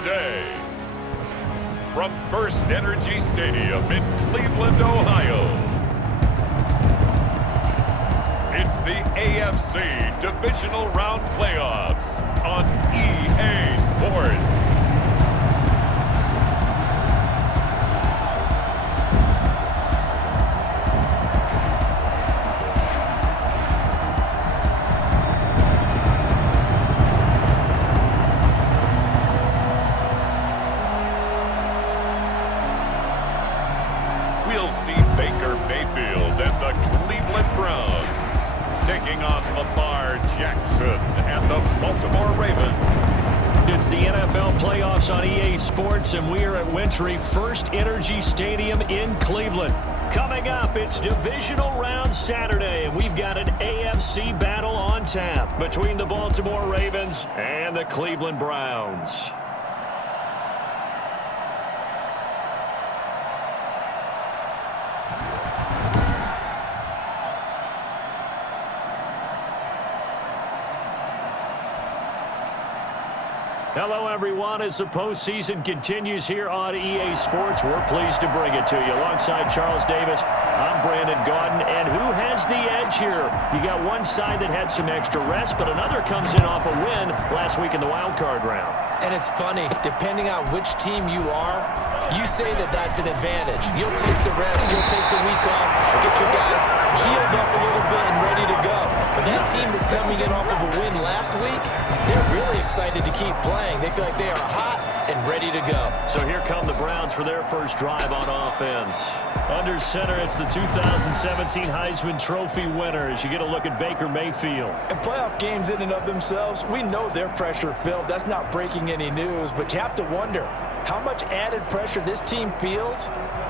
today. From First Energy Stadium in Cleveland, Ohio, it's the AFC Divisional Round Playoffs on EA Sports. We'll see Baker Mayfield and the Cleveland Browns taking on Lamar Jackson and the Baltimore Ravens. It's the NFL playoffs on EA Sports, and we are at Wintry First Energy Stadium in Cleveland. Coming up, it's Divisional Round Saturday, and we've got an AFC battle on tap between the Baltimore Ravens and the Cleveland Browns. Hello, everyone. As the postseason continues here on EA Sports, we're pleased to bring it to you. Alongside Charles Davis, I'm Brandon Gaudin. And who has the edge here? You got one side that had some extra rest, but another comes in off a win last week in the wild card round. And it's funny, depending on which team you are, you say that that's an advantage. You'll take the rest, you'll take the week off, get your guys healed up a little bit and ready to go. But that team that's coming in off of a win last week, they're really excited to keep playing. They feel like they are hot and ready to go. So here come the Browns for their first drive on offense. Under center, it's the 2017 Heisman Trophy winner as you get a look at Baker Mayfield. And playoff games in and of themselves, we know they're pressure-filled. That's not breaking any news, but you have to wonder how much added pressure this team feels,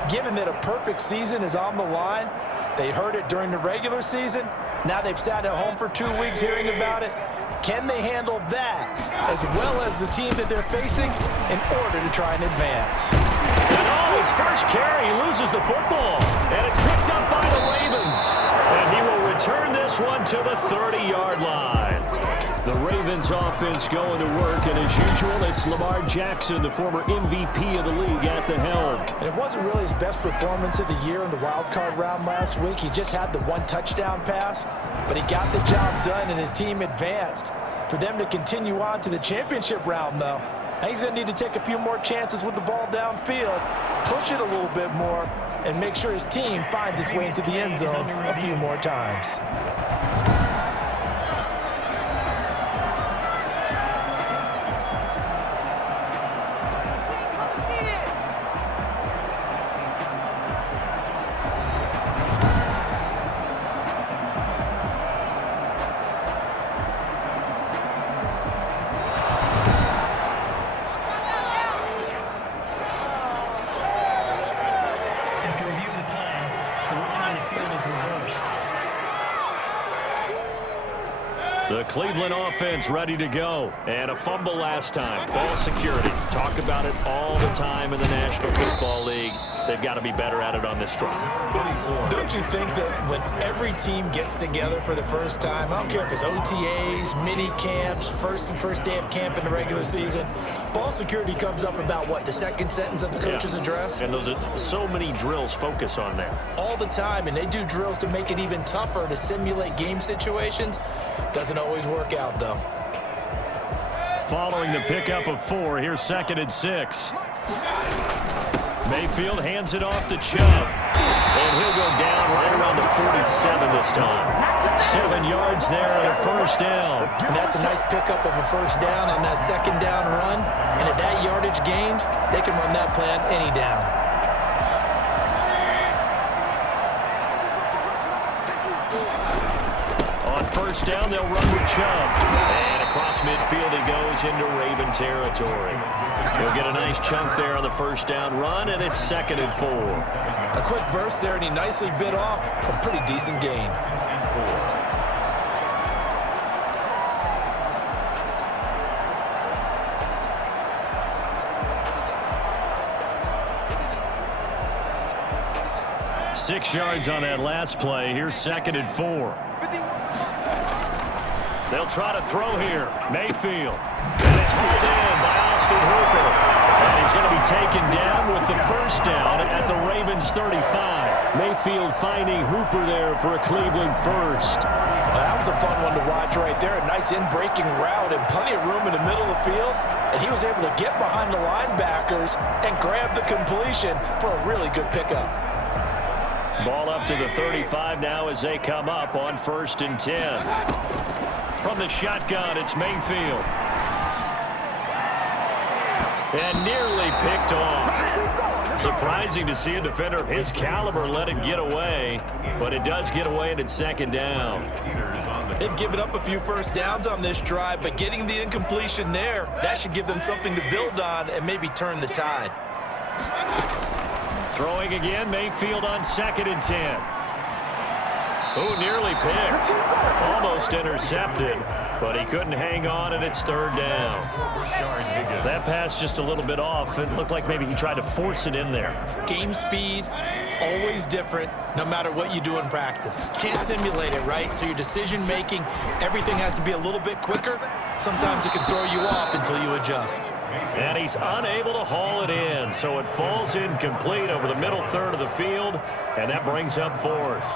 given that a perfect season is on the line. They heard it during the regular season. Now they've sat at home for 2 weeks hearing about it. Can they handle that as well as the team that they're facing in order to try and advance? And his first carry, he loses the football. And it's picked up by the Ravens. And he will return this one to the 30-yard line. The Ravens offense going to work, and as usual, it's Lamar Jackson, the former MVP of the league, at the helm. And it wasn't really his best performance of the year in the wild card round last week. He just had the one touchdown pass, but he got the job done and his team advanced. For them to continue on to the championship round, though, he's going to need to take a few more chances with the ball downfield, push it a little bit more, and make sure his team finds its way into the end zone a few more times. The Cleveland offense ready to go. And a fumble last time. Ball security. Talk about it all the time in the National Football League. They've got to be better at it on this drive. Don't you think that when every team gets together for the first time, I don't care if it's OTAs, mini camps, first day of camp in the regular season, ball security comes up about what, the second sentence of the coach's address? And those are so many drills focus on that. All the time, and they do drills to make it even tougher to simulate game situations. Doesn't always work out, though. Following the pickup of 4, here's 2nd and 6. Mayfield hands it off to Chubb. And he'll go down right around the 47 this time. 7 yards there and a first down. And that's a nice pickup of a first down on that second down run. And at that yardage gained, they can run that play on any down. On first down, they'll run with Chubb. And across midfield he goes into Raven territory. He'll get a nice chunk there on the first down run, and it's 2nd and 4. A quick burst there, and he nicely bit off a pretty decent gain. Six yards on that last play. Here's 2nd and 4. They'll try to throw here. Mayfield. And it's hauled in by Austin Hooper. And he's going to be taken down with the first down at the Ravens 35. Mayfield finding Hooper there for a Cleveland first. That was a fun one to watch right there. A nice in-breaking route and plenty of room in the middle of the field. And he was able to get behind the linebackers and grab the completion for a really good pickup. Ball up to the 35 now as they come up on 1st and 10. From the shotgun, it's Mayfield. And nearly picked off. Surprising to see a defender of his caliber let it get away, but it does get away and it's 2nd down. They've given up a few first downs on this drive, but getting the incompletion there, that should give them something to build on and maybe turn the tide. Throwing again, Mayfield on 2nd and 10. Oh, nearly picked. Almost intercepted, but he couldn't hang on, and it's 3rd down. That pass just a little bit off. It looked like maybe he tried to force it in there. Game speed, always different, no matter what you do in practice. Can't simulate it, right? So your decision-making, everything has to be a little bit quicker. Sometimes it can throw you off until you adjust. And he's unable to haul it in, so it falls incomplete over the middle third of the field, and that brings up 4th.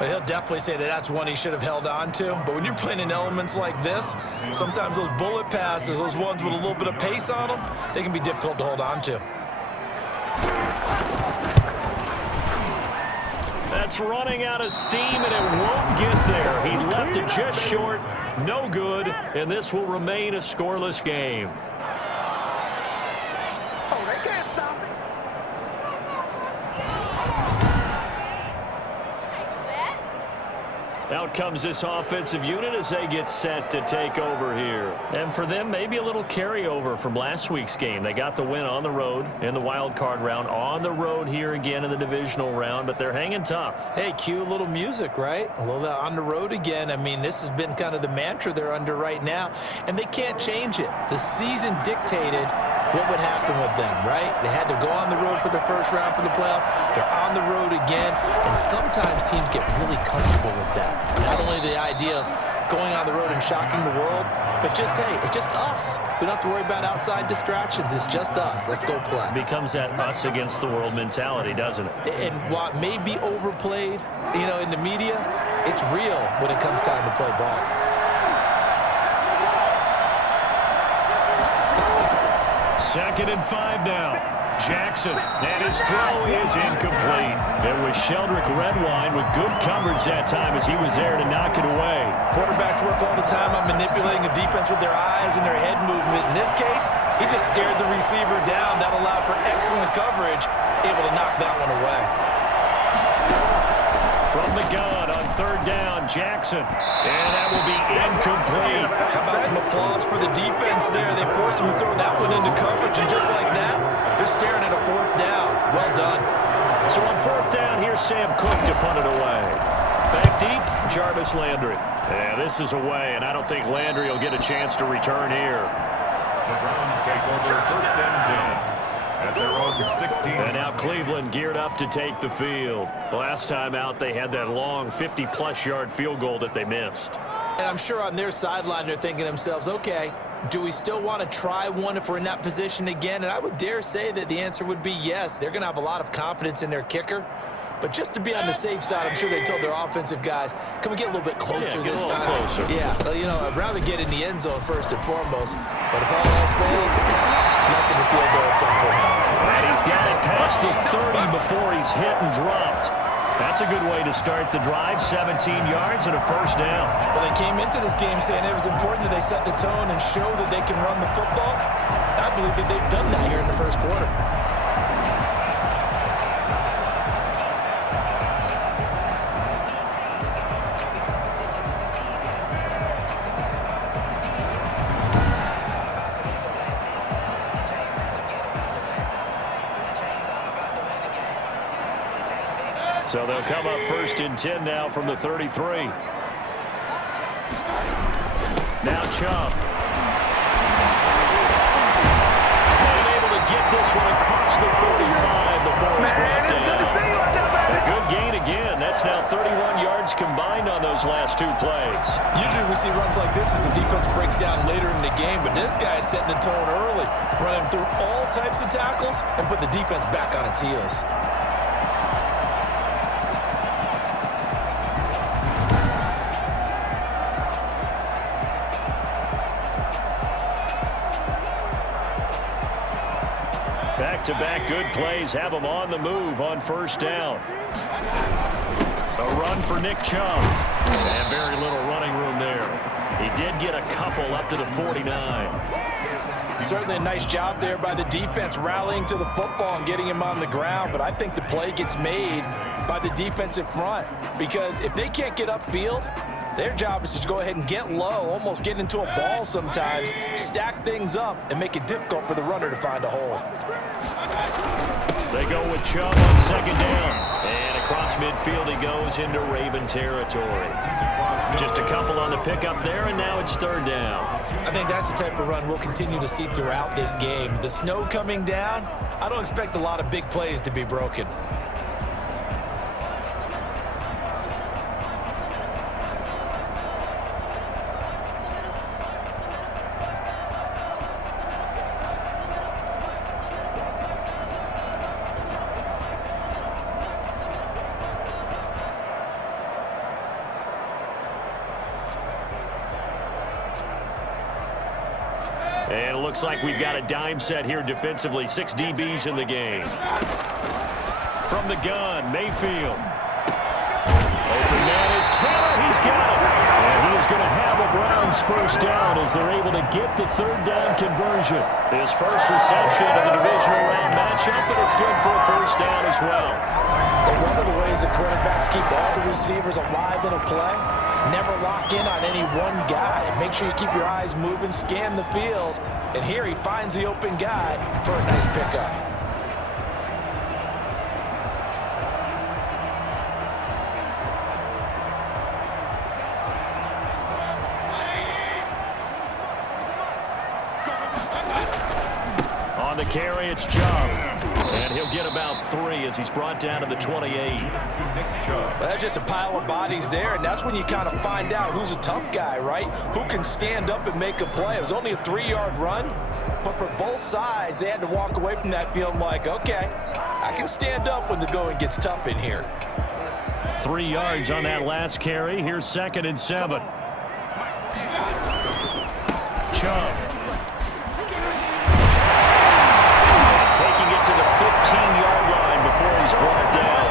Well, he'll definitely say that that's one he should have held on to. But when you're playing in elements like this, sometimes those bullet passes, those ones with a little bit of pace on them, they can be difficult to hold on to. That's running out of steam, and it won't get there. He left it just short, no good, and this will remain a scoreless game. Out comes this offensive unit as they get set to take over here. And for them, maybe a little carryover from last week's game. They got the win on the road in the wild card round, on the road here again in the divisional round, but they're hanging tough. Hey, cue a little music, right? A little on the road again. I mean, this has been kind of the mantra they're under right now, and they can't change it. The season dictated what would happen with them, right? They had to go on the road for the first round for the playoffs. They're on the road again, and sometimes teams get really comfortable with that. Not only the idea of going on the road and shocking the world, but just, hey, it's just us. We don't have to worry about outside distractions. It's just us. Let's go play. Becomes that us against the world mentality, doesn't it? And while it may be overplayed, you know, in the media, it's real when it comes time to play ball. 2nd and 5 now. Jackson, and his throw is incomplete. It was Sheldrick Redwine with good coverage that time as he was there to knock it away. Quarterbacks work all the time on manipulating a defense with their eyes and their head movement. In this case, he just stared the receiver down. That allowed for excellent coverage, able to knock that one away. From the gun on 3rd down, Jackson. And that will be incomplete. How about some applause for the defense there? They forced him to throw that one into coverage, and just like that, they're staring at a 4th down. Well done. So on 4th down, here's Sam Cook to punt it away. Back deep, Jarvis Landry. Yeah, this is away, and I don't think Landry will get a chance to return here. The Browns take over 1st and 10. At their own 16. And now Cleveland geared up to take the field. Last time out, they had that long 50-plus yard field goal that they missed. And I'm sure on their sideline, they're thinking to themselves, okay, do we still want to try one if we're in that position again? And I would dare say that the answer would be yes. They're going to have a lot of confidence in their kicker. But just to be on the safe side, I'm sure they told their offensive guys, can we get a little bit closer this time? Closer. Yeah, well, you know, I'd rather get in the end zone first and foremost. But if all else fails, less of a field goal attempt for him. And he's got it past the 30 before he's hit and dropped. That's a good way to start the drive, 17 yards and a 1st down. Well, they came into this game saying it was important that they set the tone and show that they can run the football. I believe that they've done that here in the 1st quarter. So they'll come up 1st and 10 now from the 33. Now Chubb. Unable to get this one across the 45 before it's brought down. A good gain again. That That's now 31 yards combined on those last 2 plays. Usually we see runs like this as the defense breaks down later in the game, but this guy is setting the tone early, running through all types of tackles and put the defense back on its heels. Back-to-back good plays have them on the move on first down. A run for Nick Chubb. And very little running room there. He did get a couple up to the 49. Certainly a nice job there by the defense rallying to the football and getting him on the ground, but I think the play gets made by the defensive front because if they can't get upfield, their job is to go ahead and get low, almost get into a ball sometimes, stack things up, and make it difficult for the runner to find a hole. They go with Chubb on second down. And across midfield he goes into Raven territory. Just a couple on the pickup there, and now it's third down. I think that's the type of run we'll continue to see throughout this game. The snow coming down, I don't expect a lot of big plays to be broken. And it looks like we've got a dime set here defensively. 6 DBs in the game. From the gun, Mayfield. Open man is Taylor. He's got it. And he is going to have the Browns first down as they're able to get the third down conversion. His first reception of the divisional round matchup, and it's good for a first down as well. But one of the ways that quarterbacks keep all the receivers alive in a play, never lock in on any one guy. Make sure you keep your eyes moving, scan the field. And here he finds the open guy for a nice pickup. On the carry, it's Chubb. And he'll get about 3 as he's brought down to the 28. Well, that's just a pile of bodies there, and that's when you kind of find out who's a tough guy, right? Who can stand up and make a play. It was only a 3-yard run, but for both sides, they had to walk away from that feeling like, okay, I can stand up when the going gets tough in here. 3 yards on that last carry. Here's 2nd and 7. Chubb. Taking it to the 15-yard line before he's brought down.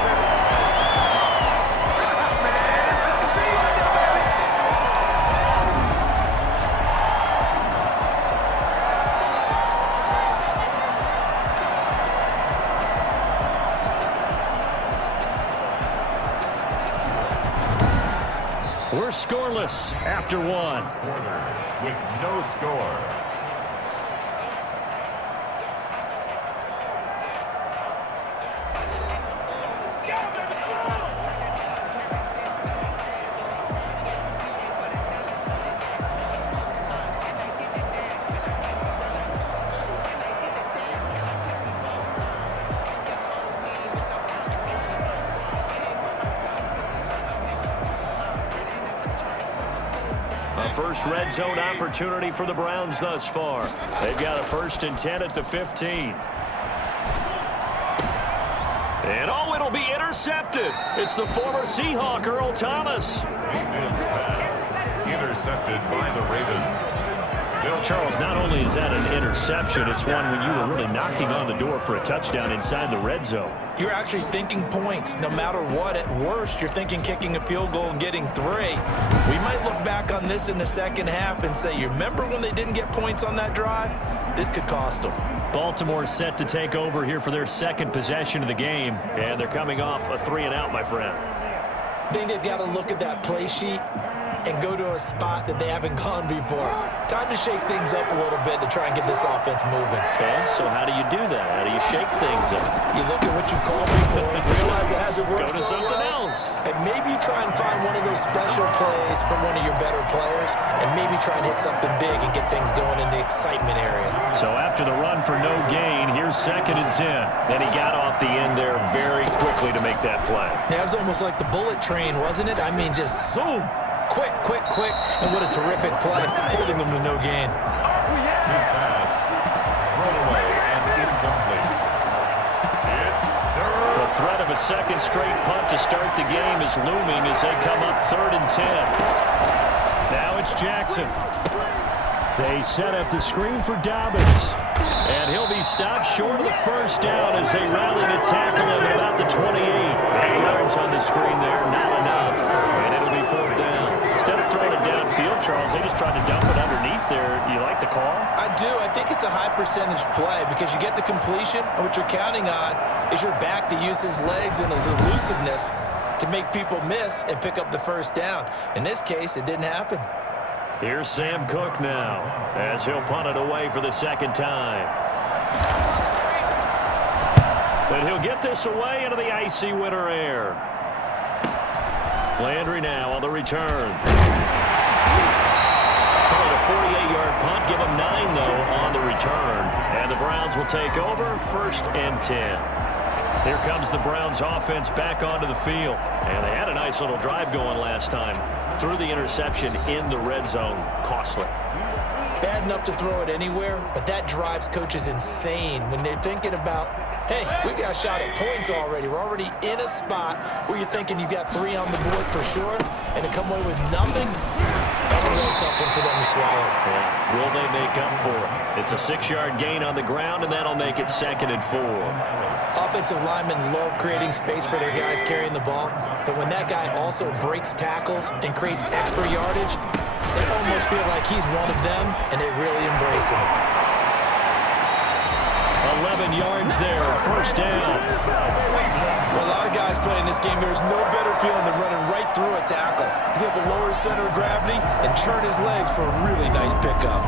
We're scoreless after 1. With no score. First red zone opportunity for the Browns thus far. They've got a 1st and 10 at the 15. And oh, it'll be intercepted. It's the former Seahawk, Earl Thomas. Intercepted by the Ravens. Charles, not only is that an interception, it's one when you were really knocking on the door for a touchdown inside the red zone. You're actually thinking points no matter what. At worst, you're thinking kicking a field goal and getting 3. We might look back on this in the second half and say, you remember when they didn't get points on that drive? This could cost them. Baltimore set to take over here for their 2nd possession of the game, and they're coming off a 3-and-out, my friend. I think they've got to look at that play sheet and go to a spot that they haven't gone before. Time to shake things up a little bit to try and get this offense moving. Okay, so how do you do that? How do you shake things up? You look at what you called before, realize it hasn't worked Go to so something well, else. and maybe try and find one of those special plays from one of your better players, and maybe try and hit something big and get things going in the excitement area. So after the run for no gain, here's 2nd and 10. And he got off the end there very quickly to make that play. Yeah, it was almost like the bullet train, wasn't it? I mean, just zoom. Quick, quick, quick. And what a terrific play, holding them to no gain. The threat of a second straight punt to start the game is looming as they come up 3rd and 10. Now it's Jackson. They set up the screen for Dobbins. And he'll be stopped short of the first down as they rally to tackle him at about the 28. 8 yards on the screen there, not enough. And it'll be 4th down. Instead of throwing it downfield, Charles, they just tried to dump it underneath there. You like the call? I do. I think it's a high percentage play because you get the completion, and what you're counting on is your back to use his legs and his elusiveness to make people miss and pick up the first down. In this case, it didn't happen. Here's Sam Cook now as he'll punt it away for the 2nd time. And he'll get this away into the icy winter air. Landry now on the return. Call it a 48-yard punt. Give him 9, though, on the return. And the Browns will take over 1st and 10. Here comes the Browns offense back onto the field. And they had a nice little drive going last time. Threw the interception in the red zone. Costly. Bad enough to throw it anywhere, but that drives coaches insane when they're thinking about, hey, we got a shot at points already. We're already in a spot where you're thinking you got 3 on the board for sure, and to come away with nothing, that's a really tough one for them to swallow. Yeah. Will they make up for it? It's a 6-yard gain on the ground, and that'll make it 2nd and 4. Offensive linemen love creating space for their guys carrying the ball, but when that guy also breaks tackles and creates extra yardage, they almost feel like he's one of them, and they really embrace him. 11 yards there, 1st down. For a lot of guys playing this game, there's no better feeling than running right through a tackle. He's able to lower his center of gravity and churn his legs for a really nice pickup.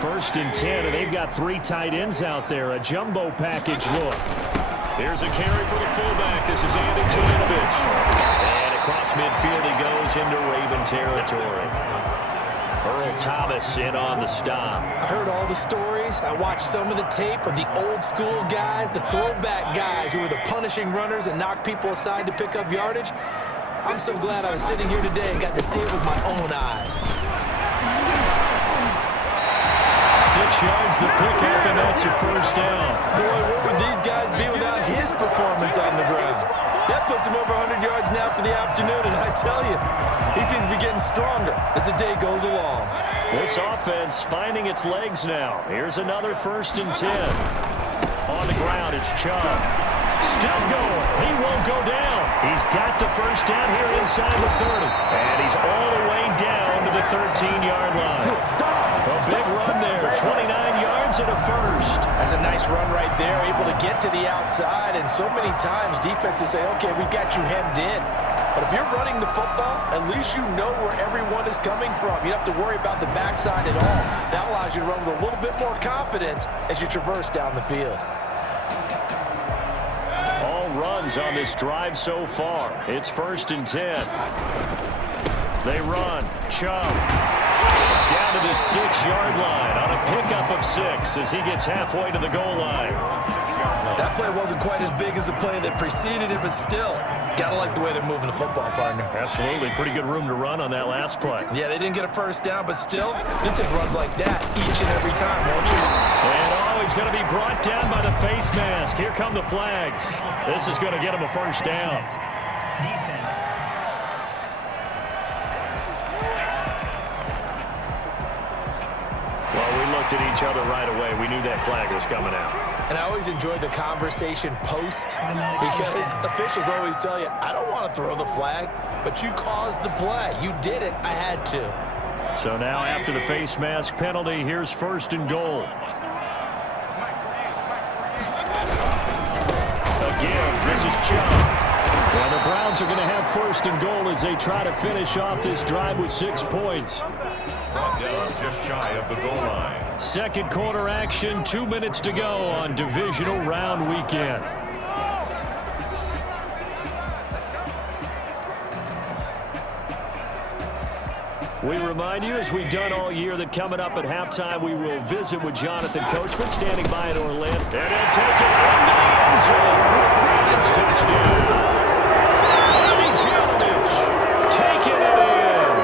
First and 10, and they've got 3 tight ends out there. A jumbo package look. Here's a carry for the fullback. This is Andy Janovich. And across midfield he goes into Raven territory. Earl Thomas in on the stop. I heard all the stories. I watched some of the tape of the old school guys, the throwback guys who were the punishing runners and knocked people aside to pick up yardage. I'm so glad I was sitting here today and got to see it with my own eyes. 6 yards the pickup, and that's your 1st down. Boy, where would these guys be without his performance on the ground? That puts him over 100 yards now for the afternoon, and I tell you, he seems to be getting stronger as the day goes along. This offense finding its legs now. Here's another 1st and 10. On the ground, it's Chubb. Still going. He won't go down. He's got the 1st down here inside the 30. And he's all the way down to the 13-yard line. A big run there, 29 yards and a 1st. That's a nice run right there, able to get to the outside. And so many times defenses say, okay, we've got you hemmed in. But if you're running the football, at least you know where everyone is coming from. You don't have to worry about the backside at all. That allows you to run with a little bit more confidence as you traverse down the field. All runs on this drive so far. It's 1st and 10. They run. Chubb. Down to the 6-yard line on a pickup of 6 as he gets halfway to the goal line. That play wasn't quite as big as the play that preceded it, but still, gotta like the way they're moving the football, partner. Absolutely. Pretty good room to run on that last play. Yeah, they didn't get a 1st down, but still, you take runs like that each and every time, won't you? And he's going to be brought down by the face mask. Here come the flags. This is going to get him a 1st down. Defense. Well, we looked at each other right away. We knew that flag was coming out. And I always enjoy the conversation post because officials always tell you, I don't want to throw the flag, but you caused the play. You did it. I had to. So now after the face mask penalty, here's 1st and goal. Again, this is Chubb. And the Browns are going to have 1st and goal as they try to finish off this drive with 6 points. Brought down just shy of the goal line. Second quarter action, 2 minutes to go on divisional round weekend. We remind you, as we've done all year, that coming up at halftime, we will visit with Jonathan Coachman standing by at Orlando. And he'll take it into the end zone for a Browns touchdown. Andy Jelinovich taking it in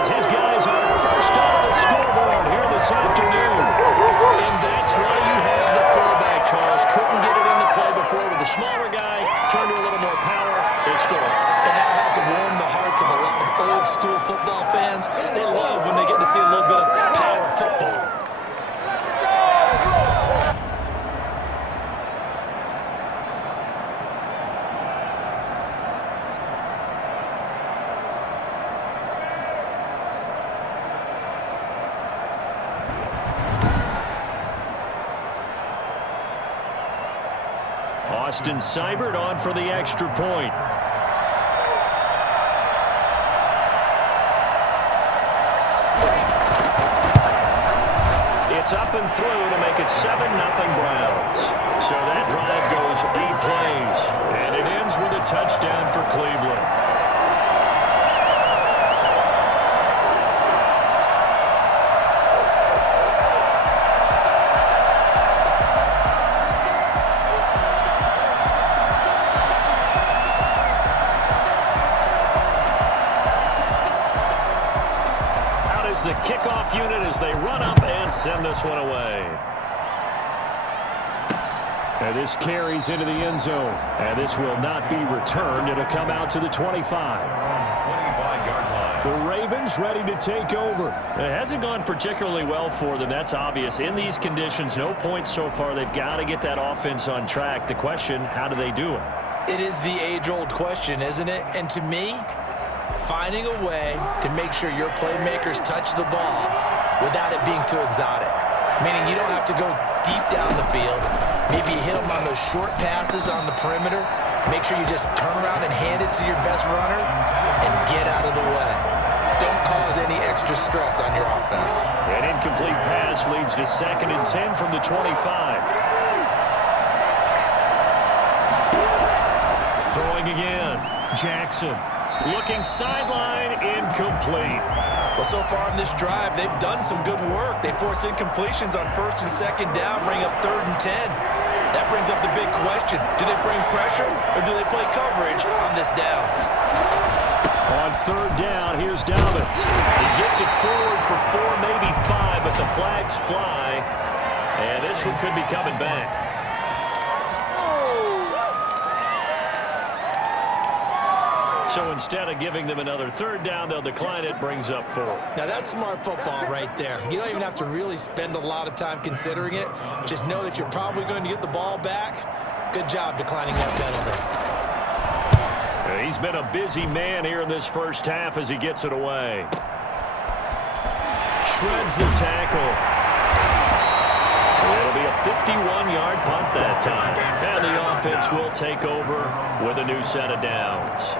as his guys are first on the scoreboard here this afternoon. And that's why you have the fullback, Charles. Couldn't get it into play before with the smaller guy. Turned to a little more power. They scored. And that has to warm the hearts of a lot of old-school football fans. They love when they get to see a little bit of power football. Austin Seibert on for the extra point. It's up and through to make it 7-0 Browns. So that drive goes 8 plays, and it ends with a touchdown for Cleveland. The kickoff unit as they run up and send this one away. And this carries into the end zone. And this will not be returned. It'll come out to the 25. 25-yard line. The Ravens ready to take over. It hasn't gone particularly well for them. That's obvious. In these conditions, no points so far. They've got to get that offense on track. The question, how do they do it? It is the age-old question, isn't it? And to me, finding a way to make sure your playmakers touch the ball without it being too exotic. Meaning you don't have to go deep down the field. Maybe you hit them on those short passes on the perimeter. Make sure you just turn around and hand it to your best runner and get out of the way. Don't cause any extra stress on your offense. An incomplete pass leads to 2nd and 10 from the 25. Throwing again. Jackson. Looking sideline, incomplete. Well, so far in this drive, they've done some good work. They force incompletions on 1st and 2nd down, bring up 3rd and 10. That brings up the big question. Do they bring pressure or do they play coverage on this down? On 3rd down, here's Dobbins. He gets it forward for 4, maybe 5, but the flags fly. And this one could be coming back. So instead of giving them another 3rd down, they'll decline it, brings up 4. Now that's smart football right there. You don't even have to really spend a lot of time considering it. Just know that you're probably going to get the ball back. Good job declining that penalty. He's been a busy man here in this first half as he gets it away. Shreds the tackle. It'll be a 51-yard punt that time. And the offense will take over with a new set of downs.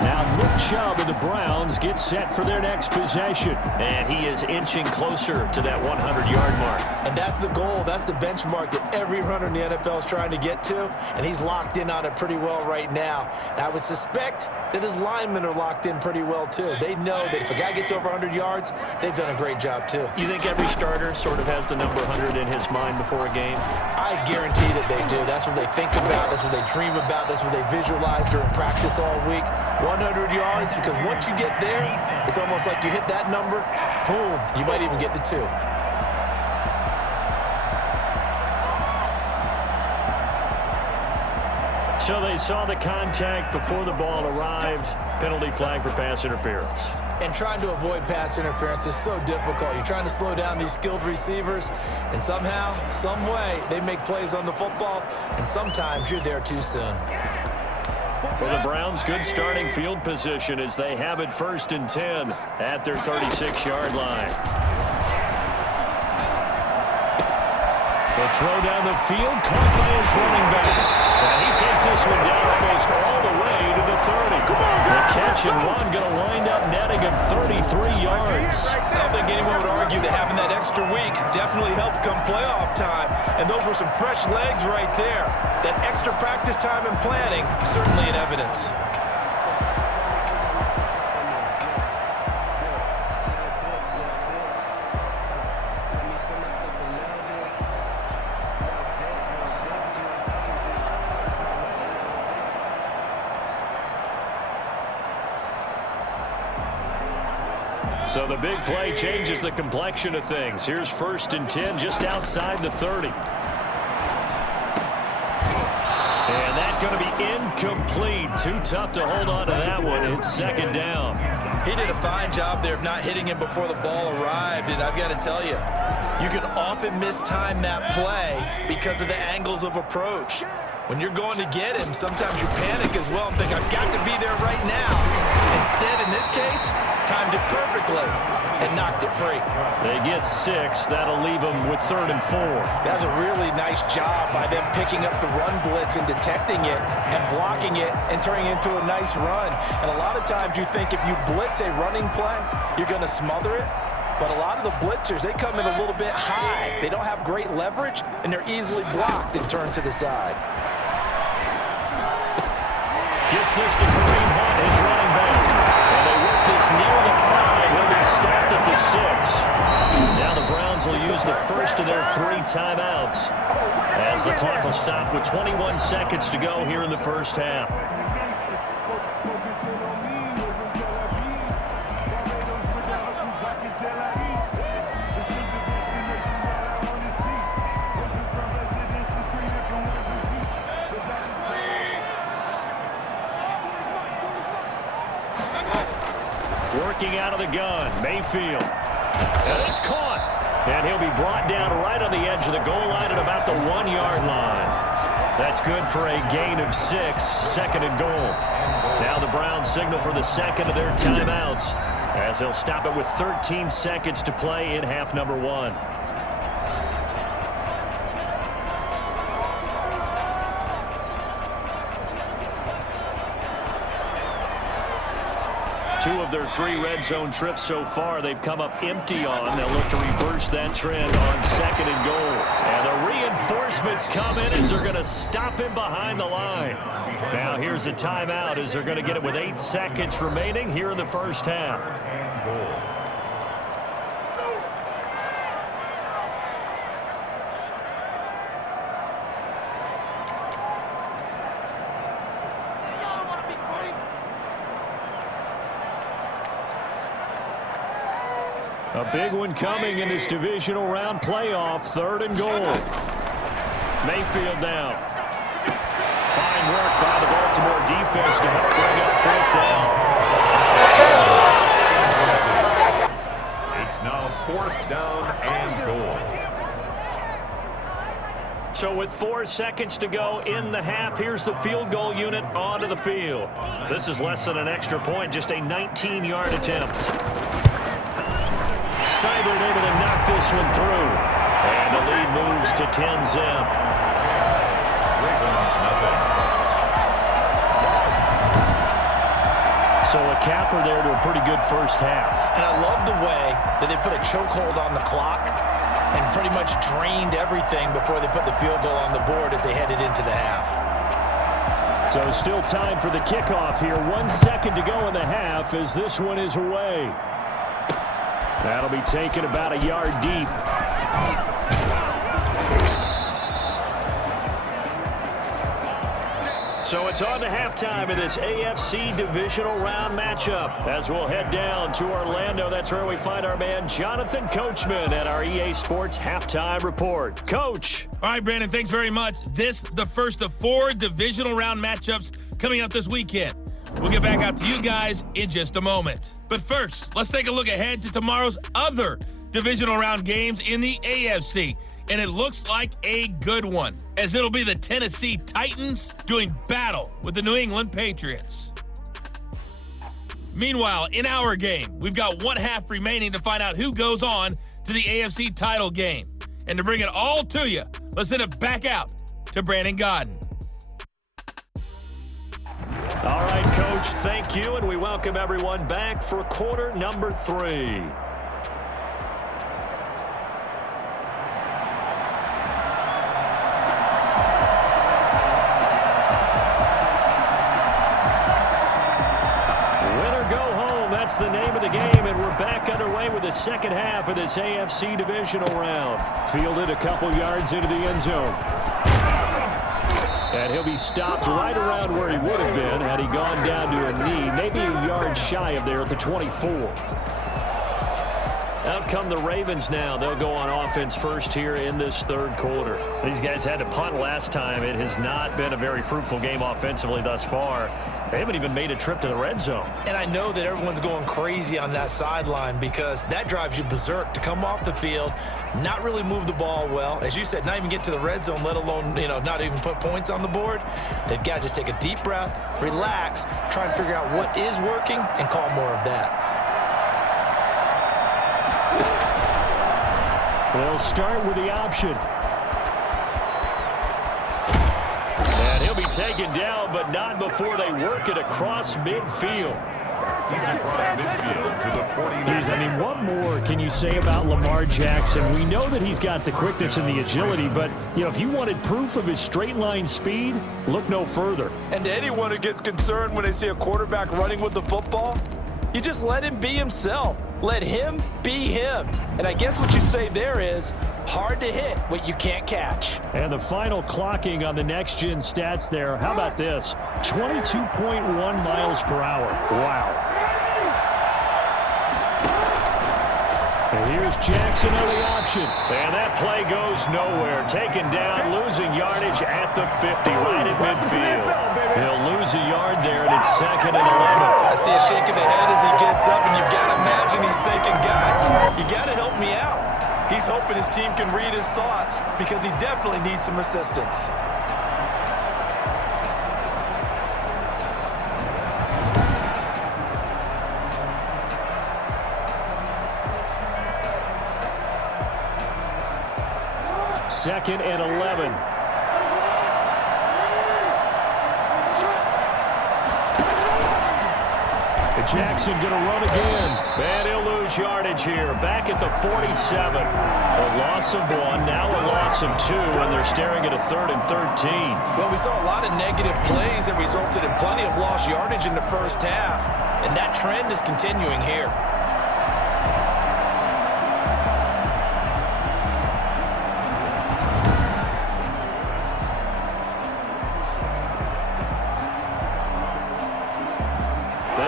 Now Nick Chubb and the Browns get set for their next possession. And he is inching closer to that 100-yard mark. And that's the goal. That's the benchmark that every runner in the NFL is trying to get to. And he's locked in on it pretty well right now. And I would suspect that his linemen are locked in pretty well, too. They know that if a guy gets over 100 yards, they've done a great job, too. You think every starter sort of has the number 100 in his mind before a game? I guarantee that they do. That's what they think about. That's what they dream about. That's what they visualize during practice all week. 100 yards, because once you get there, it's almost like you hit that number, boom, you might even get to 2. So they saw the contact before the ball arrived. Penalty flag for pass interference. And trying to avoid pass interference is so difficult. You're trying to slow down these skilled receivers, and somehow, some way, they make plays on the football, and sometimes you're there too soon. For the Browns, good starting field position as they have it 1st and 10 at their 36-yard line. The throw down the field, caught by his running back. And he takes this one down almost all the way to the 30. The catch and run going to wind up netting him 33 yards. I don't think anyone would argue that having that extra week definitely helps come playoff time. And those were some fresh legs right there. That extra practice time and planning, certainly in evidence. So the big play changes the complexion of things. Here's 1st and 10 just outside the 30. And that's going to be incomplete. Too tough to hold on to that one. It's 2nd down. He did a fine job there of not hitting him before the ball arrived. And I've got to tell you, you can often mistime that play because of the angles of approach. When you're going to get him, sometimes you panic as well and think, I've got to be there right now. Instead, in this case, timed it perfectly and knocked it free. They get 6. That'll leave them with 3rd and 4. That's a really nice job by them picking up the run blitz and detecting it and blocking it and turning it into a nice run. And a lot of times you think if you blitz a running play, you're going to smother it. But a lot of the blitzers, they come in a little bit high. They don't have great leverage, and they're easily blocked and turned to the side. Gets this to Kareem Hunt, his running back. And they work this near the 5. He'll be stopped at the 6. Now the Browns will use the first of their 3 timeouts as the clock will stop with 21 seconds to go here in the first half. Working out of the gun, Mayfield. And it's caught. And he'll be brought down right on the edge of the goal line at about the 1-yard line. That's good for a gain of 6, 2nd and goal. Now the Browns signal for the 2nd of their timeouts as they'll stop it with 13 seconds to play in half number 1. Two of their 3 red zone trips so far they've come up empty on. They'll look to reverse that trend on 2nd and goal. And the reinforcements come in as they're going to stop him behind the line. Now here's a timeout as they're going to get it with 8 seconds remaining here in the first half. A big one coming in this divisional round playoff, 3rd and goal. Mayfield down. Fine work by the Baltimore defense to help bring up 4th down. It's now 4th down and goal. So with 4 seconds to go in the half, here's the field goal unit onto the field. This is less than an extra point, just a 19-yard attempt. Seibert able to knock this one through. And the lead moves to 10-zip. So a capper there to a pretty good first half. And I love the way that they put a chokehold on the clock and pretty much drained everything before they put the field goal on the board as they headed into the half. So still time for the kickoff here. 1 second to go in the half as this one is away. That'll be taken about a yard deep. So it's on to halftime in this AFC divisional round matchup. As we'll head down to Orlando, that's where we find our man Jonathan Coachman at our EA Sports Halftime Report. Coach. All right, Brandon, thanks very much. The first of 4 divisional round matchups coming up this weekend. We'll get back out to you guys in just a moment. But first, let's take a look ahead to tomorrow's other divisional round games in the AFC. And it looks like a good one, as it'll be the Tennessee Titans doing battle with the New England Patriots. Meanwhile, in our game, we've got one half remaining to find out who goes on to the AFC title game. And to bring it all to you, let's send it back out to Brandon Godden. All right, Coach, thank you, and we welcome everyone back for quarter number 3. That's the name of the game, and we're back underway with the second half of this AFC divisional round. Fielded a couple yards into the end zone. And he'll be stopped right around where he would have been had he gone down to a knee, maybe a yard shy of there at the 24. Out come the Ravens now. They'll go on offense first here in this third quarter. These guys had to punt last time. It has not been a very fruitful game offensively thus far. They haven't even made a trip to the red zone. And I know that everyone's going crazy on that sideline because that drives you berserk to come off the field, not really move the ball well. As you said, not even get to the red zone, let alone, not even put points on the board. They've got to just take a deep breath, relax, try and figure out what is working and call more of that. They'll start with the option. And he'll be taken down, but not before they work it across midfield. What more can you say about Lamar Jackson? We know that he's got the quickness and the agility, but, if you wanted proof of his straight line speed, look no further. And to anyone who gets concerned when they see a quarterback running with the football, you just let him be himself. Let him be him. And I guess what you'd say there is hard to hit what you can't catch. And the final clocking on the next-gen stats there, how about this? 22.1 miles per hour. Wow. And here's Jackson on the option. And that play goes nowhere. Taken down, losing yardage at the 50, right at midfield. He'll lose a yard there, and it's 2nd and 11. I see a shake of the head as he gets up, and you've got to imagine he's thinking, guys, you got to help me out. He's hoping his team can read his thoughts because he definitely needs some assistance. Second and 11. Jackson going to run again. And he'll lose yardage here. Back at the 47. A loss of 1, now a loss of 2, and they're staring at a 3rd and 13. Well, we saw a lot of negative plays that resulted in plenty of lost yardage in the first half, and that trend is continuing here.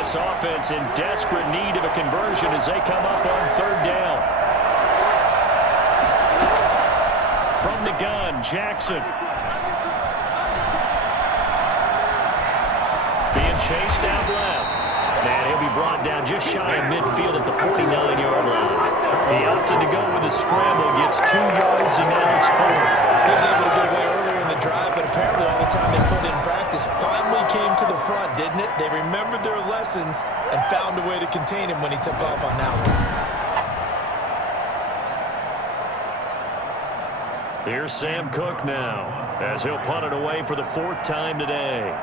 This offense in desperate need of a conversion as they come up on 3rd down. From the gun, Jackson. Being chased out left. And he'll be brought down just shy of midfield at the 49-yard line. He opted to go with a scramble, gets 2 yards, and now it's 4th. He was able to get away earlier in the drive, but apparently all the time they put in practice finally came to the front, didn't it? They remembered their lessons and found a way to contain him when he took off on that one. Here's Sam Cook now, as he'll punt it away for the 4th time today.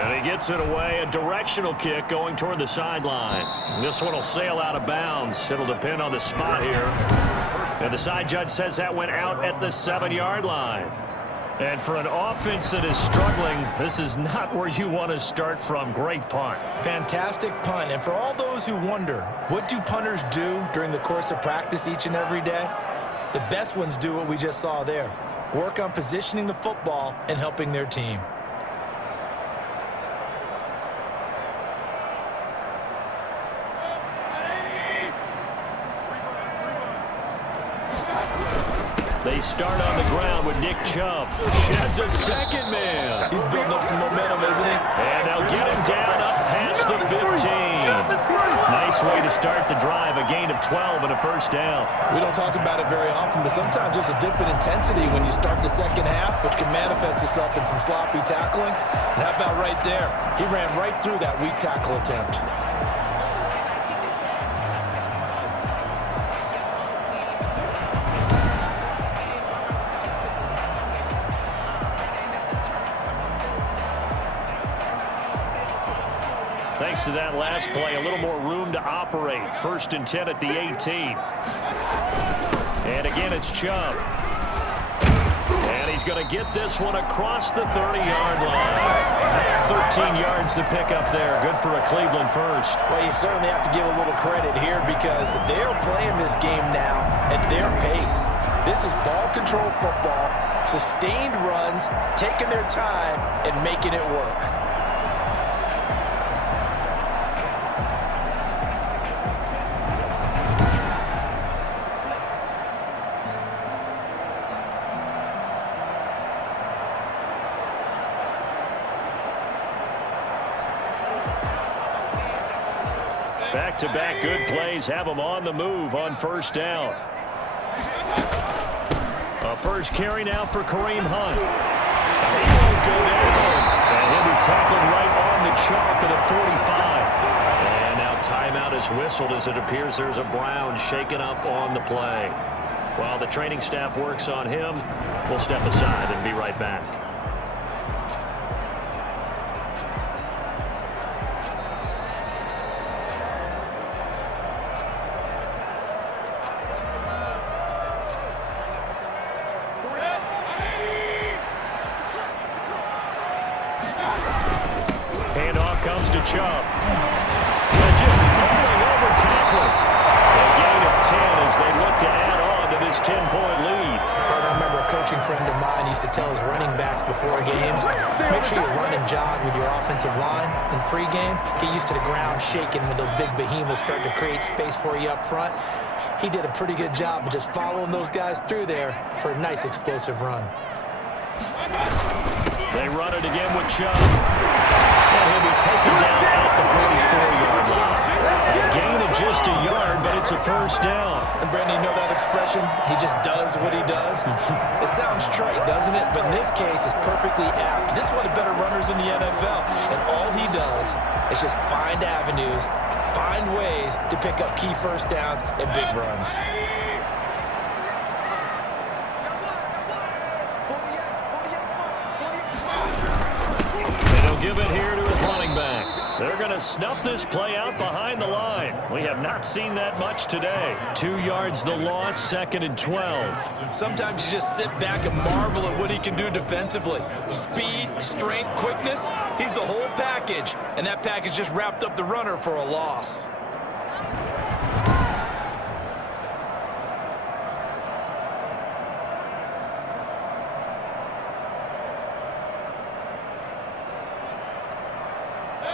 And he gets it away, a directional kick going toward the sideline. This one will sail out of bounds. It'll depend on the spot here. And the side judge says that went out at the 7-yard line. And for an offense that is struggling, this is not where you want to start from. Great punt. Fantastic punt. And for all those who wonder, what do punters do during the course of practice each and every day? The best ones do what we just saw there. Work on positioning the football and helping their team. They start on the ground with Nick Chubb. Sheds a second man. He's building up some momentum, isn't he? And they'll get him down up past the 15. Nice way to start the drive. A gain of 12 and a first down. We don't talk about it very often, but sometimes there's a dip in intensity when you start the second half, which can manifest itself in some sloppy tackling. And how about right there? He ran right through that weak tackle attempt. Thanks to that last play, a little more room to operate. 1st and 10 at the 18. And again, it's Chubb. And he's going to get this one across the 30-yard line. 13 yards to pick up there. Good for a Cleveland first. Well, you certainly have to give a little credit here because they're playing this game now at their pace. This is ball control football, sustained runs, taking their time, and making it work. Back-to-back good plays have them on the move on 1st down. A first carry now for Kareem Hunt. He won't go down. And he'll be tackled right on the chalk of the 45. And now timeout is whistled as it appears there's a Brown shaken up on the play. While the training staff works on him, we'll step aside and be right back. Chubb. They're just rolling over tacklers. A gain of 10 as they look to add on to this 10-point lead. I remember a coaching friend of mine used to tell his running backs before games, make sure you run and jog with your offensive line in pregame. Get used to the ground shaking when those big behemoths start to create space for you up front. He did a pretty good job of just following those guys through there for a nice explosive run. They run it again with Chubb. And he'll be taken down at the 44-yard line. A gain of just a yard, but it's a first down. And Brandon, you know that expression? He just does what he does. It sounds trite, doesn't it? But in this case, it's perfectly apt. This is one of the better runners in the NFL. And all he does is just find avenues, find ways to pick up key first downs and big runs. Give it here to his running back. They're going to snuff this play out behind the line. We have not seen that much today. 2 yards the loss, 2nd and 12. Sometimes you just sit back and marvel at what he can do defensively. Speed, strength, quickness, he's the whole package. And that package just wrapped up the runner for a loss.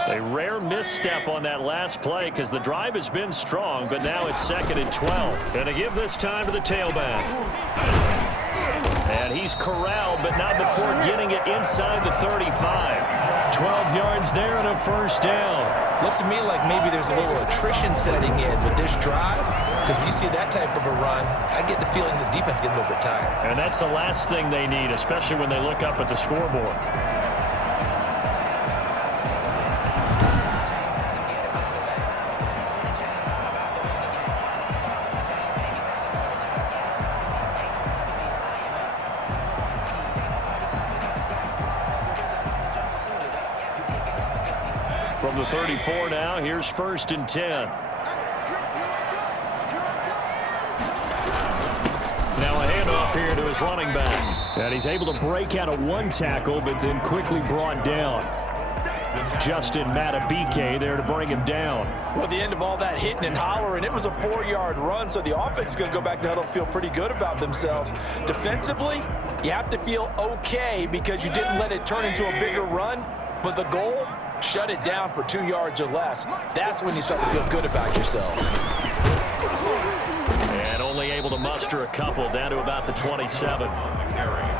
A rare misstep on that last play because the drive has been strong, but now it's 2nd and 12. Going to give this time to the tailback. And he's corralled, but not before getting it inside the 35. 12 yards there and a first down. Looks to me like maybe there's a little attrition setting in with this drive, because when you see that type of a run, I get the feeling the defense getting a little bit tired. And that's the last thing they need, especially when they look up at the scoreboard. From the 34 now, here's 1st and 10. Now a handoff here to his running back. And he's able to break out of one tackle, but then quickly brought down. Justin Matabike there to bring him down. Well, the end of all that hitting and hollering, it was a 4-yard run, so the offense is going to go back to huddle and feel pretty good about themselves. Defensively, you have to feel okay because you didn't let it turn into a bigger run, but the goal, shut it down for 2 yards or less. That's when you start to feel good about yourselves. And only able to muster extra couple down to about the 27.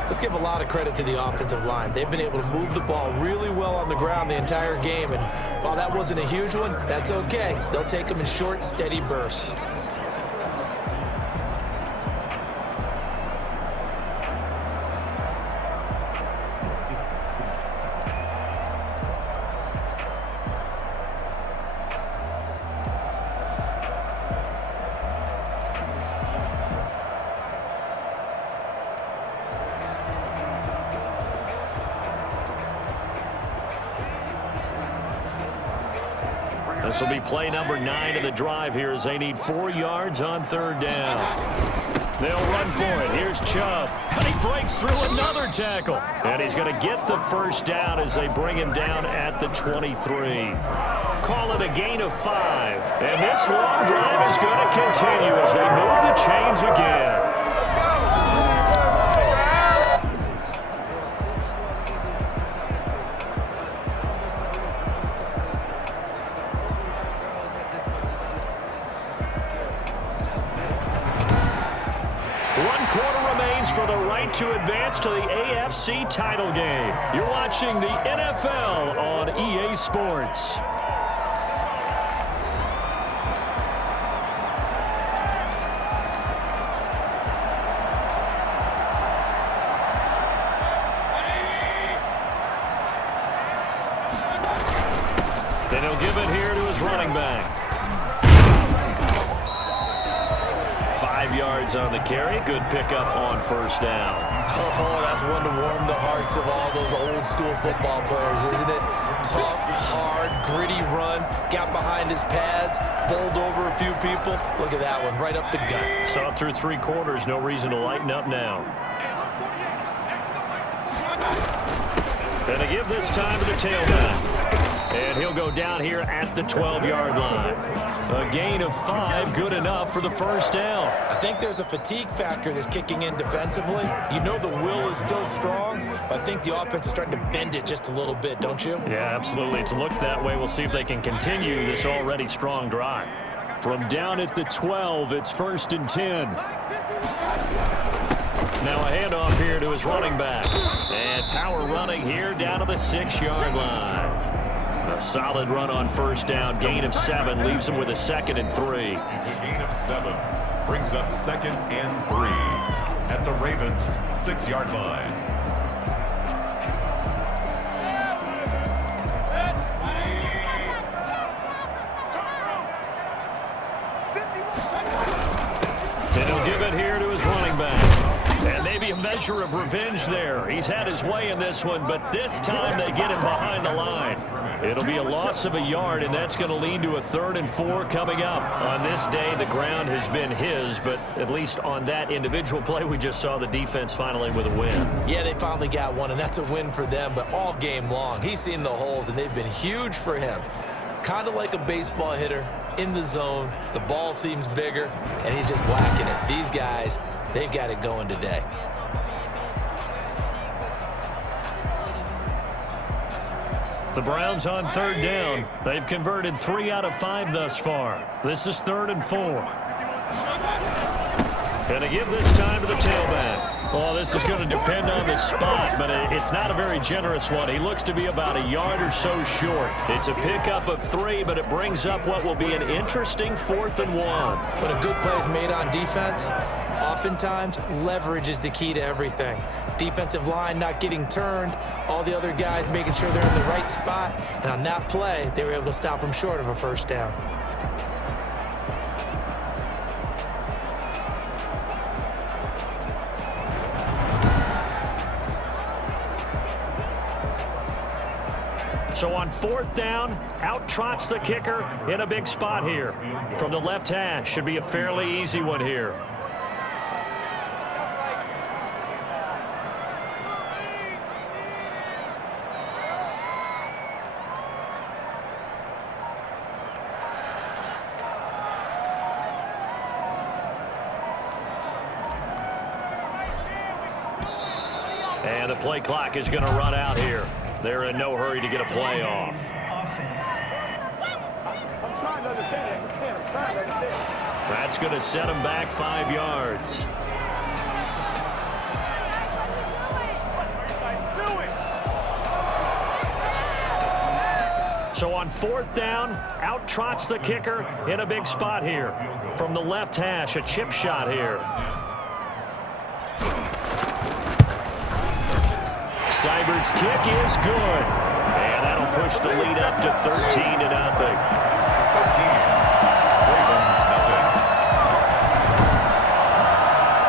Let's give a lot of credit to the offensive line. They've been able to move the ball really well on the ground the entire game, and while that wasn't a huge one, that's okay. They'll take them in short, steady bursts. This will be play number 9 of the drive here as they need 4 yards on 3rd down. They'll run for it. Here's Chubb. And he breaks through another tackle. And he's going to get the 1st down as they bring him down at the 23. Call it a gain of 5. And this long drive is going to continue as they move the chains again. For the right to advance to the AFC title game. You're watching the NFL on EA Sports. Then he'll give it here to his running back. 5 yards on the carry. Good pickup on 1st down. Oh, that's one to warm the hearts of all those old school football players, isn't it? Tough, hard, gritty run. Got behind his pads, bowled over a few people. Look at that one, right up the gut. Saw it through 3 quarters. No reason to lighten up now. Gonna give this time to the tailback. And he'll go down here at the 12-yard line. A gain of 5, good enough for the 1st down. I think there's a fatigue factor that's kicking in defensively. You know the will is still strong, but I think the offense is starting to bend it just a little bit, don't you? Yeah, absolutely. It's looked that way. We'll see if they can continue this already strong drive. From down at the 12, it's 1st and 10. Now a handoff here to his running back. And power running here down to the 6-yard line. A solid run on 1st down. Gain of 7 leaves him with a 2nd and 3. It's a gain of 7. Brings up 2nd and 3 at the Ravens' 6-yard line. And he'll give it here to his running back. And maybe a measure of revenge there. He's had his way in this one, but this time they get him behind the line. It'll be a loss of a yard, and that's going to lead to a 3rd and 4 coming up. On this day, the ground has been his, but at least on that individual play, we just saw the defense finally with a win. Yeah, they finally got one, and that's a win for them, but all game long, he's seen the holes, and they've been huge for him. Kind of like a baseball hitter in the zone. The ball seems bigger, and he's just whacking it. These guys, they've got it going today. The Browns on 3rd down. They've converted 3 out of 5 thus far. This is 3rd and 4. And they give this time to the tailback. Well, this is going to depend on the spot, but it's not a very generous one. He looks to be about a yard or so short. It's a pickup of 3, but it brings up what will be an interesting 4th and 1. When a good play is made on defense, oftentimes leverage is the key to everything. Defensive line not getting turned, all the other guys making sure they're in the right spot, and on that play, they were able to stop him short of a 1st down. So on 4th down, out trots the kicker in a big spot here. From the left hash, should be a fairly easy one here. And the play clock is going to run out here. They're in no hurry to get a play off. Offense. I'm trying to understand. I just can't. I'm trying to understand. That's going to set them back 5 yards. So on 4th down, out trots the kicker in a big spot here. From the left hash, a chip shot here. Seibert's kick is good. And that'll push the lead up to 13-0.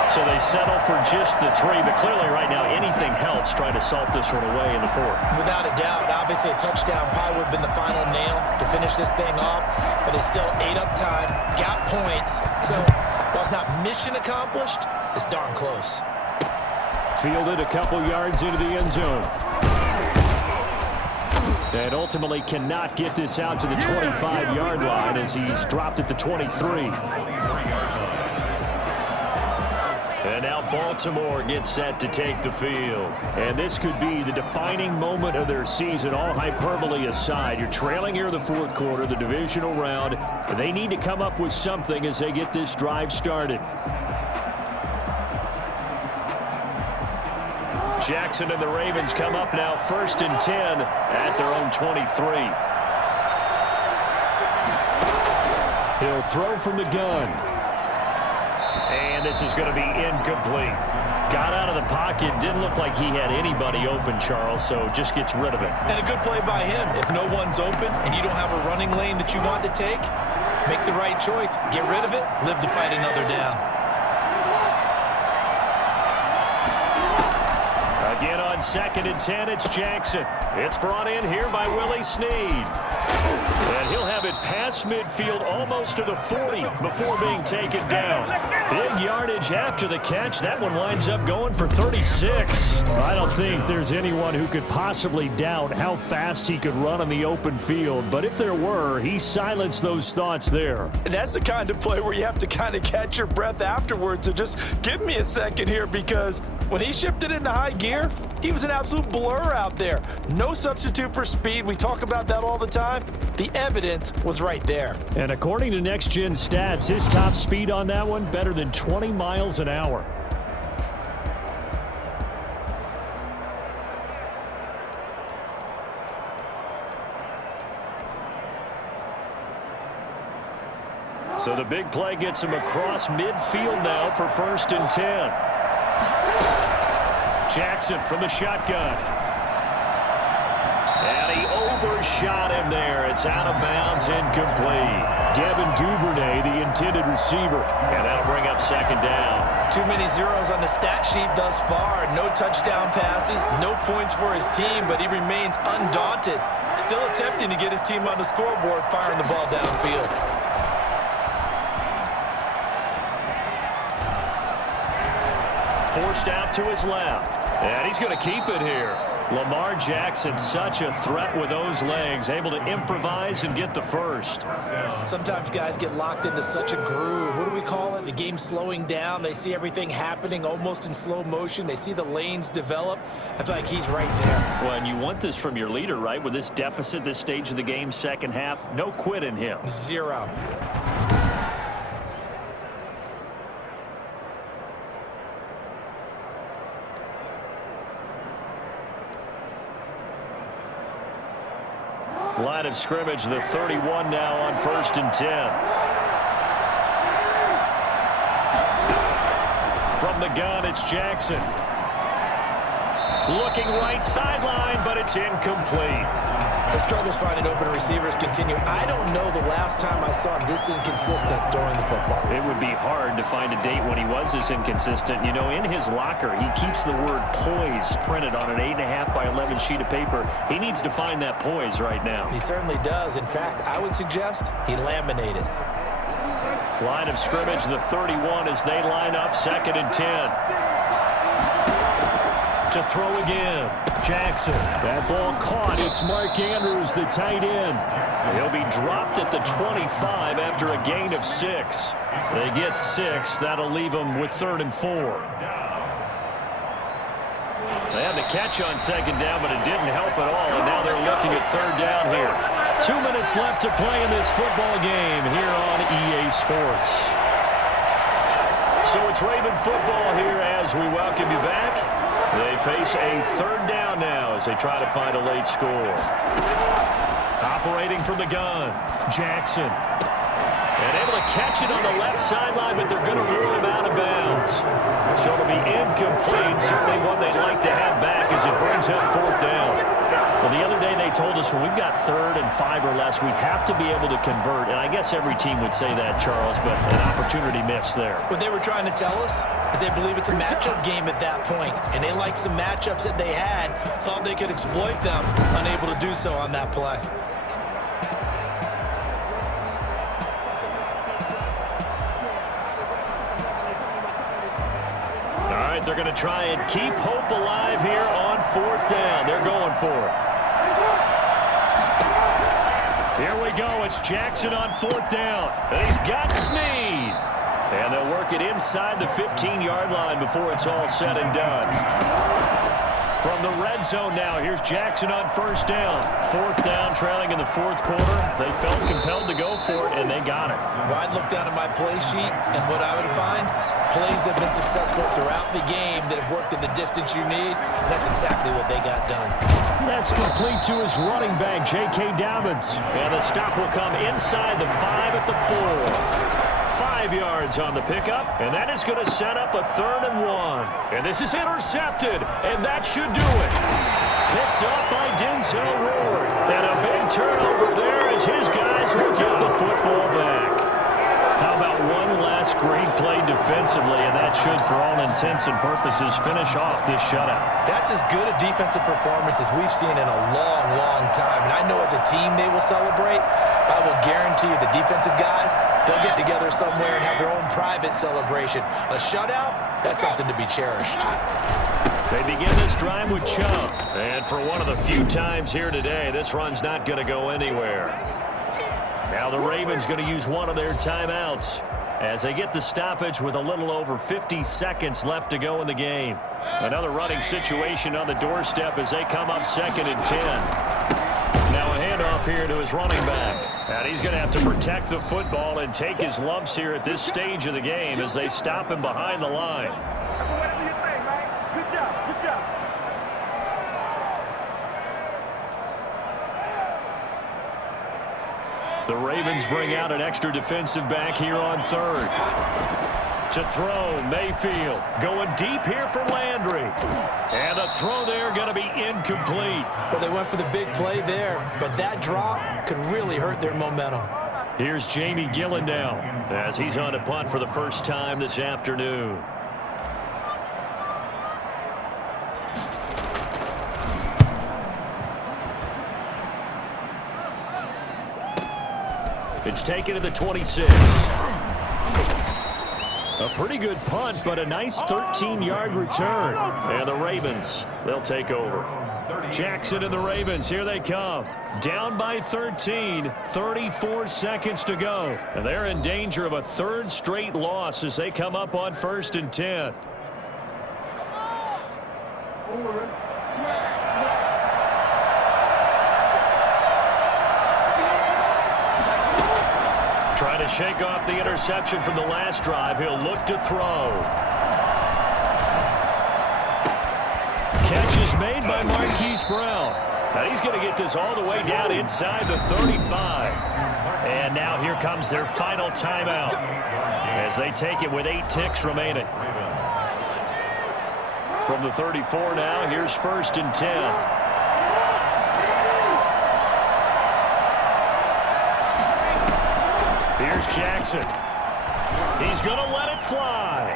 So they settle for just the 3, but clearly right now anything helps trying to salt this one away in the 4th. Without a doubt, obviously a touchdown probably would have been the final nail to finish this thing off, but it's still ate up time, got points. So while it's not mission accomplished, it's darn close. Fielded a couple yards into the end zone. And ultimately cannot get this out to the 25-yard line as he's dropped at the 23. And now Baltimore gets set to take the field. And this could be the defining moment of their season, all hyperbole aside. You're trailing here in the 4th quarter, the divisional round, and they need to come up with something as they get this drive started. Jackson and the Ravens come up now 1st and 10 at their own 23. He'll throw from the gun. And this is going to be incomplete. Got out of the pocket. Didn't look like he had anybody open, Charles, so just gets rid of it. And a good play by him. If no one's open and you don't have a running lane that you want to take, make the right choice. Get rid of it. Live to fight another down. Again on 2nd and 10, it's Jackson. It's brought in here by Willie Snead. And he'll have it past midfield almost to the 40 before being taken down. Big yardage after the catch. That one winds up going for 36. I don't think there's anyone who could possibly doubt how fast he could run on the open field. But if there were, he silenced those thoughts there. And that's the kind of play where you have to kind of catch your breath afterwards. So just give me a second here, because when he shifted into high gear, he was an absolute blur out there. No substitute for speed. We talk about that all the time. The evidence was right there. And according to Next Gen Stats, his top speed on that one, better than 20 miles an hour. So the big play gets him across midfield now for 1st and 10. Jackson from the shotgun. And he overshot him there. It's out of bounds, incomplete. Devin Duvernay, the intended receiver. And that'll bring up 2nd down. Too many zeros on the stat sheet thus far. No touchdown passes, no points for his team, but he remains undaunted. Still attempting to get his team on the scoreboard, firing the ball downfield. Forced out to his left. And he's going to keep it here. Lamar Jackson, such a threat with those legs, able to improvise and get the first. Sometimes guys get locked into such a groove. What do we call it? The game slowing down. They see everything happening almost in slow motion. They see the lanes develop. I feel like he's right there. Well, and you want this from your leader, right? With this deficit, this stage of the game, 2nd half, no quit in him. Zero. Line of scrimmage, the 31 now on 1st and 10. From the gun, it's Jackson. Looking right sideline, but it's incomplete. The struggles finding open receivers continue. I don't know the last time I saw him this inconsistent throwing the football. It would be hard to find a date when he was this inconsistent. You know, in his locker, he keeps the word poise printed on an 8.5 by 11 sheet of paper. He needs to find that poise right now. He certainly does. In fact, I would suggest he laminated. Line of scrimmage, the 31 as they line up 2nd and 10. To throw again. Jackson. That ball caught. It's Mark Andrews, the tight end. He'll be dropped at the 25 after a gain of 6. They get 6. That'll leave them with 3rd and 4. They had the catch on 2nd down, but it didn't help at all. And now they're looking at 3rd down here. 2 minutes left to play in this football game here on EA Sports. So it's Raven football here as we welcome you back. They face a 3rd down now as they try to find a late score. Operating from the gun, Jackson. And able to catch it on the left sideline, but they're going to rule him out of bounds. So it'll be incomplete. Certainly one they'd like to have back as it brings up 4th down. Well, the other day they told us when we've got 3rd and 5 or less, we have to be able to convert. And I guess every team would say that, Charles, but an opportunity missed there. What they were trying to tell us is they believe it's a matchup game at that point, and they liked some matchups that they had, thought they could exploit them, unable to do so on that play. They're going to try and keep hope alive here on 4th down. They're going for it. Here we go. It's Jackson on 4th down. And he's got Snead. And they'll work it inside the 15-yard line before it's all said and done. From the red zone now, here's Jackson on 1st down. 4th down, trailing in the 4th quarter. They felt compelled to go for it, and they got it. Well, I'd look down at my play sheet, and what I would find, plays have been successful throughout the game that have worked at the distance you need. That's exactly what they got done. That's complete to his running back, J.K. Dobbins. And the stop will come inside the 5 at the 4. 5 yards on the pickup, and that is going to set up a 3rd and 1. And this is intercepted, and that should do it. Picked up by Denzel Ward. And a big turnover there as his guys will get the football back. How about one last great play defensively, and that should, for all intents and purposes, finish off this shutout. That's as good a defensive performance as we've seen in a long, long time. And I know as a team they will celebrate. I will guarantee you the defensive guys, they'll get together somewhere and have their own private celebration. A shutout, that's something to be cherished. They begin this drive with Chubb. And for one of the few times here today, this run's not going to go anywhere. Now the Ravens going to use one of their timeouts as they get the stoppage with a little over 50 seconds left to go in the game. Another running situation on the doorstep as they come up 2nd and 10. Now a handoff here to his running back. And he's going to have to protect the football and take his lumps here at this stage of the game as they stop him behind the line. Whatever you think, man. Good job. Good job. The Ravens bring out an extra defensive back here on 3rd. To throw, Mayfield going deep here for Landry. And the throw there going to be incomplete. Well, they went for the big play there, but that drop could really hurt their momentum. Here's Jamie Gillen now as he's on a punt for the first time this afternoon. It's taken to the 26. A pretty good punt, but a nice 13-yard return. And the Ravens, they'll take over. Jackson and the Ravens, here they come. Down by 13, 34 seconds to go. And they're in danger of a 3rd straight loss as they come up on 1st and 10. Trying to shake off the interception from the last drive. He'll look to throw. Catch is made by Marquise Brown. Now he's going to get this all the way down inside the 35. And now here comes their final timeout as they take it with 8 ticks remaining. From the 34 now, here's 1st and 10. Here's Jackson. He's going to let it fly.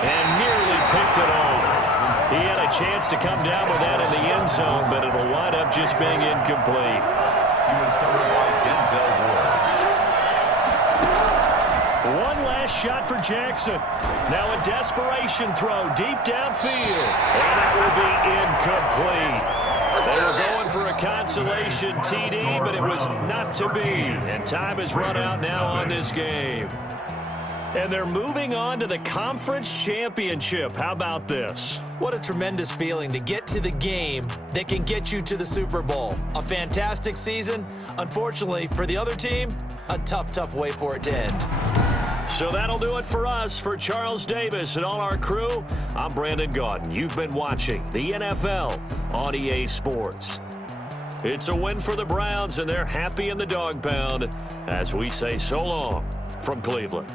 And nearly picked it off. He had a chance to come down with that in the end zone, but it'll wind up just being incomplete. He was covered by Denzel Ward. One last shot for Jackson. Now a desperation throw deep downfield. And that will be incomplete. They were going for a consolation TD, but it was not to be. And time has run out now on this game. And they're moving on to the conference championship. How about this? What a tremendous feeling to get to the game that can get you to the Super Bowl. A fantastic season. Unfortunately, for the other team, a tough way for it to end. So that'll do it for us. For Charles Davis and all our crew, I'm Brandon Gaudin. You've been watching the NFL on EA Sports. It's a win for the Browns, and they're happy in the dog pound as we say so long from Cleveland.